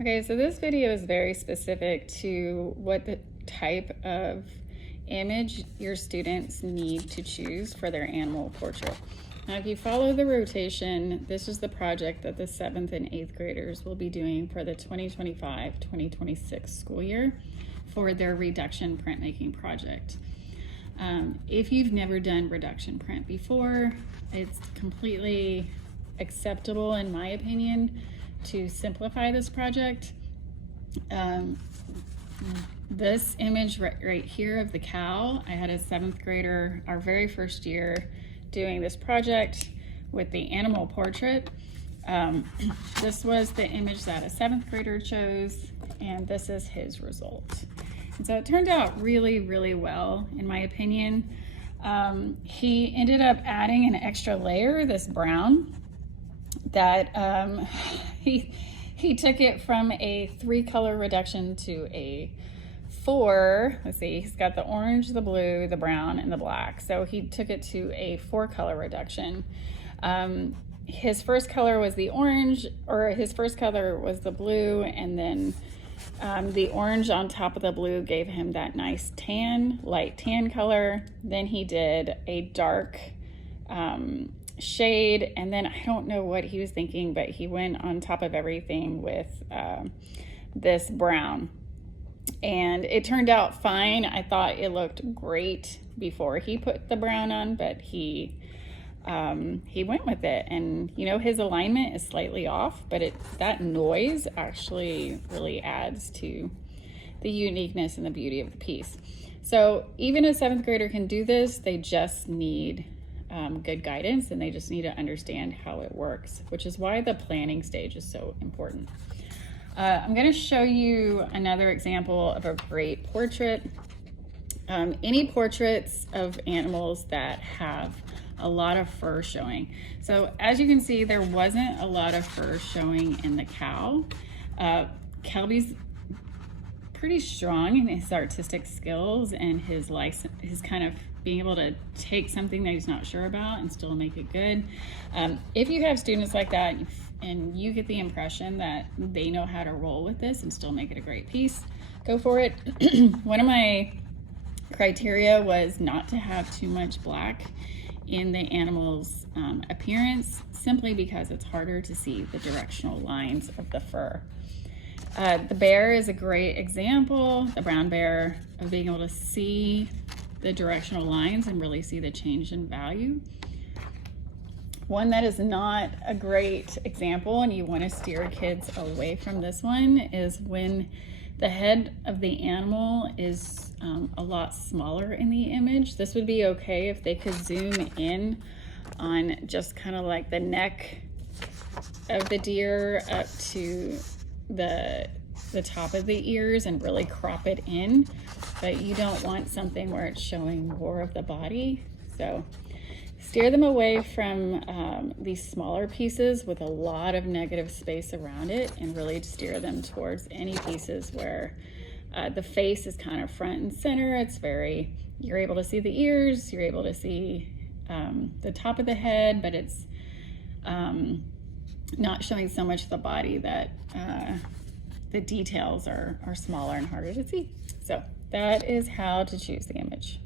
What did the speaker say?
Okay, so this video is very specific to what the type of image your students need to choose for their animal portrait. Now, if you follow the rotation, this is the project that the 7th and 8th graders will be doing for the 2025-2026 school year for their reduction printmaking project. If you've never done reduction print before, it's completely acceptable, in my opinion, to simplify this project. This image right here of the cow, I had a 7th grader, our very first year, doing this project with the animal portrait. This was the image that a 7th grader chose, and this is his result. And so it turned out really, really well, in my opinion. He ended up adding an extra layer, this brown, that he took it from a 3-color reduction to a 4. Let's see, he's got the orange, the blue, the brown, and the black. So he took it to a 4-color reduction. His first color was the orange, or his first color was the blue, and then the orange on top of the blue gave him that nice tan, light tan color. Then he did a dark shade, and then I don't know what he was thinking, but he went on top of everything with this brown, and it turned out fine. I thought it looked great before he put the brown on, but he went with it, and you know, his alignment is slightly off, but that noise actually really adds to the uniqueness and the beauty of the piece. So even a 7th grader can do this. They just need good guidance, and they just need to understand how it works, which is why the planning stage is so important. I'm going to show you another example of a great portrait. Any portraits of animals that have a lot of fur showing. So as you can see, there wasn't a lot of fur showing in the cow. Kelby's pretty strong in his artistic skills and his kind of being able to take something that he's not sure about and still make it good. If you have students like that and you get the impression that they know how to roll with this and still make it a great piece, go for it. One of my criteria was not to have too much black in the animal's appearance, simply because it's harder to see the directional lines of the fur. The bear is a great example, the brown bear, of being able to see the directional lines and really see the change in value. One that is not a great example, and you want to steer kids away from this one, is when the head of the animal is a lot smaller in the image. This would be okay if they could zoom in on just kind of like the neck of the deer up to the top of the ears and really crop it in, but you don't want something where it's showing more of the body. So steer them away from these smaller pieces with a lot of negative space around it, and really steer them towards any pieces where the face is kind of front and center. You're able to see the ears, you're able to see the top of the head, but it's not showing so much of the body that the details are smaller and harder to see. So that is how to choose the image.